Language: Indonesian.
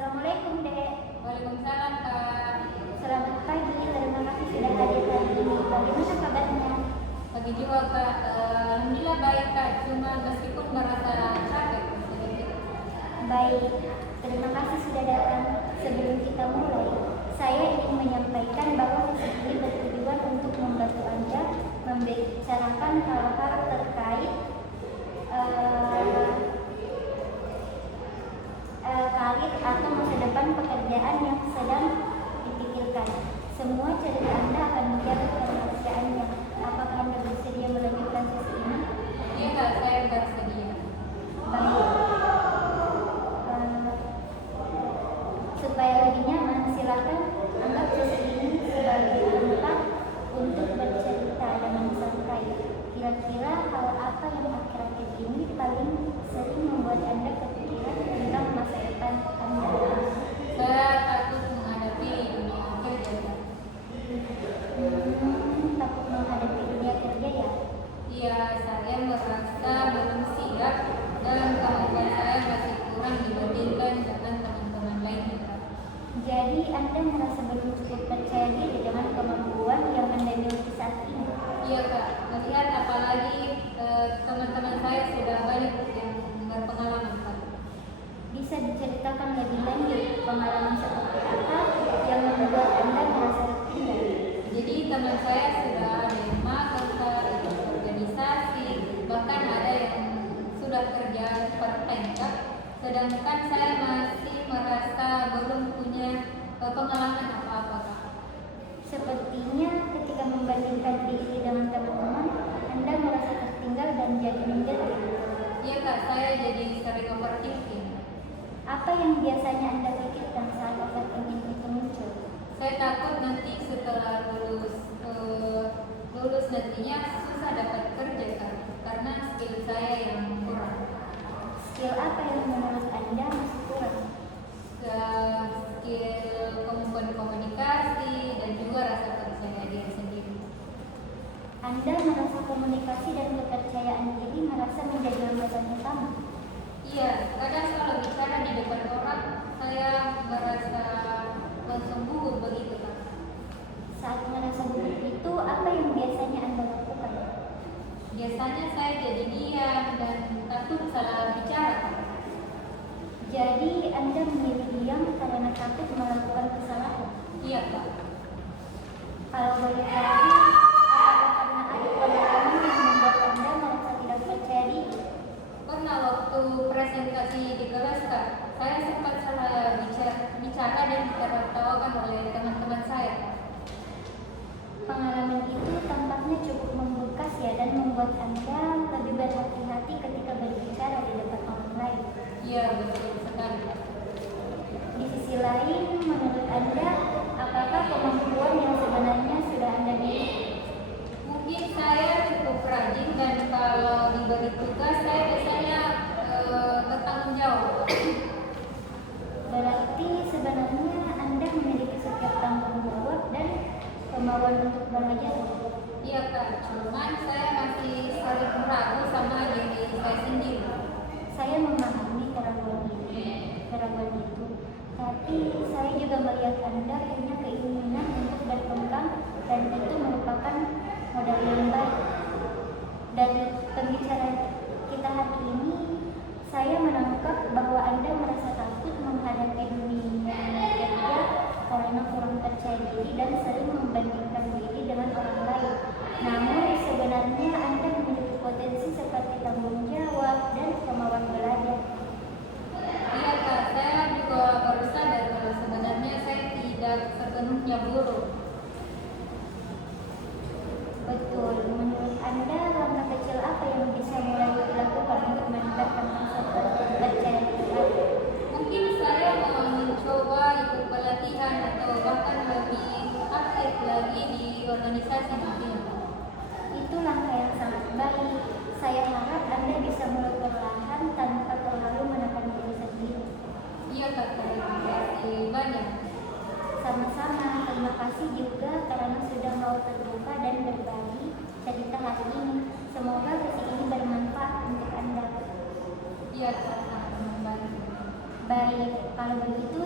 Assalamualaikum, Dek. Waalaikumsalam, Kak. Selamat pagi, terima kasih sudah hadir hari ini. Bagaimana kabarnya? Pagi juga, Kak. Alhamdulillah baik, Kak. Cuma meskipun merasa capek sedikit. Baik, terima kasih sudah datang. Sebelum kita mulai, saya ingin menyampaikan bahwa sesi ini bertujuan untuk membantu Anda membicarakan hal-hal terkait karir atau masa depan pekerjaan yang sedang dipikirkan. Semua cerita Anda akan menjadi kerahasiaannya. Apakah Anda bersedia melanjutkan sesi ini? Iya, Kak. Saya bersedia. Baik. Supaya lebih nyaman, silakan anggap sesi ini sebagai tempat untuk bercerita dengan santai. Kira-kira hal apa yang akhir-akhir ini paling sering membuat Anda kepikiran tentang masa depan Anda? Saya takut menghadapi dunia kerja, Kak. Takut menghadapi dunia kerja ya? Iya, saya merasa belum siap dan kemampuan saya masih kurang dibandingkan dengan teman-teman lainnya, Kak. Jadi Anda merasa belum cukup percaya diri dengan kemampuan yang Anda miliki saat ini? Iya, Kak. Melihat apalagi teman-teman saya sudah banyak yang berpengalaman, Kak. Bisa diceritakan lebih lanjut pengalaman seperti apa yang membuat Anda merasa tertinggal? Jadi teman saya sudah ada yang magang, Kak, ikut organisasi, bahkan ada yang sudah kerja part-time, Kak. Sedangkan saya masih merasa belum punya pengalaman apa-apa, Kak. Sepertinya ketika membandingkan diri dengan teman-teman, Anda merasa tertinggal dan jadi minder. Iya, Kak, saya jadi sering overthinking. Apa yang biasanya Anda pikirkan saat overthinking itu muncul? Saya takut nanti setelah lulus nantinya susah dapat kerja, Kak, karena skill saya yang kurang. Skill apa yang menurut Anda masih kurang? Skill kemampuan komunikasi dan juga rasa percaya diri sendiri. Anda merasa komunikasi dan kepercayaan diri merasa menjadi hambatan utama? Iya, kadang kalau bicara di depan orang, saya merasa langsung gugup begitu, Kak. Saat merasa gugup itu, apa yang biasanya Anda lakukan? Biasanya saya jadi diam dan takut salah bicara, Kak. Jadi Anda memilih diam karena takut melakukan kesalahan? Iya, Kak. Kalau boleh tahu, apakah karena ada pengalaman yang membuat Anda merasa tidak percaya diri? Pernah waktu presentasi di kelas, Kak, saya sempat salah bicara dan ditertawakan oleh teman-teman saya. Pengalaman itu tampaknya cukup membekas ya dan membuat Anda lebih berhati-hati ketika berbicara di depan orang lain. Iya, betul sekali, Kak. Di sisi lain, menurut Anda, apakah kemampuan yang sebenarnya sudah Anda miliki? Mungkin saya cukup rajin dan kalau diberi tugas saya biasanya bertanggung jawab. Berarti sebenarnya Anda memiliki setiap tanggung jawab dan kemauan untuk belajar. Iya, Kak, cuman saya masih sering ragu sama diri saya sendiri. Saya memahami keraguan itu, tapi saya juga melihat Anda punya keinginan untuk berkembang dan itu merupakan modal yang baik. Dari pembicaraan kita hari ini, saya menangkap bahwa Anda merasa takut menghadapi dunia kerja karena kurang percaya diri dan sering membandingkan diri dengan orang lain. Namun sebenarnya Anda memiliki potensi seperti tanggung jawab dan kemauan belajar. Iya, Kak, saya juga baru sadar kalau sebenarnya saya tidak sepenuhnya buruk. Betul, menurut Anda langkah kecil apa yang bisa mulai dilakukan untuk meningkatkan rasa percaya diri? Mungkin saya mau mencoba ikut pelatihan atau bahkan lebih aktif lagi di organisasi nantinya. Itu langkah yang sangat baik. Saya harap Anda bisa mulai perlahan tanpa terlalu menekan diri sendiri. Iya, Kak, terima kasih banyak. Sama-sama, terima kasih juga karena sudah mau terbuka dan berbagi cerita hari ini. Semoga sesi ini bermanfaat untuk Anda. Iya, Kak, sangat membantu. Baik, kalau begitu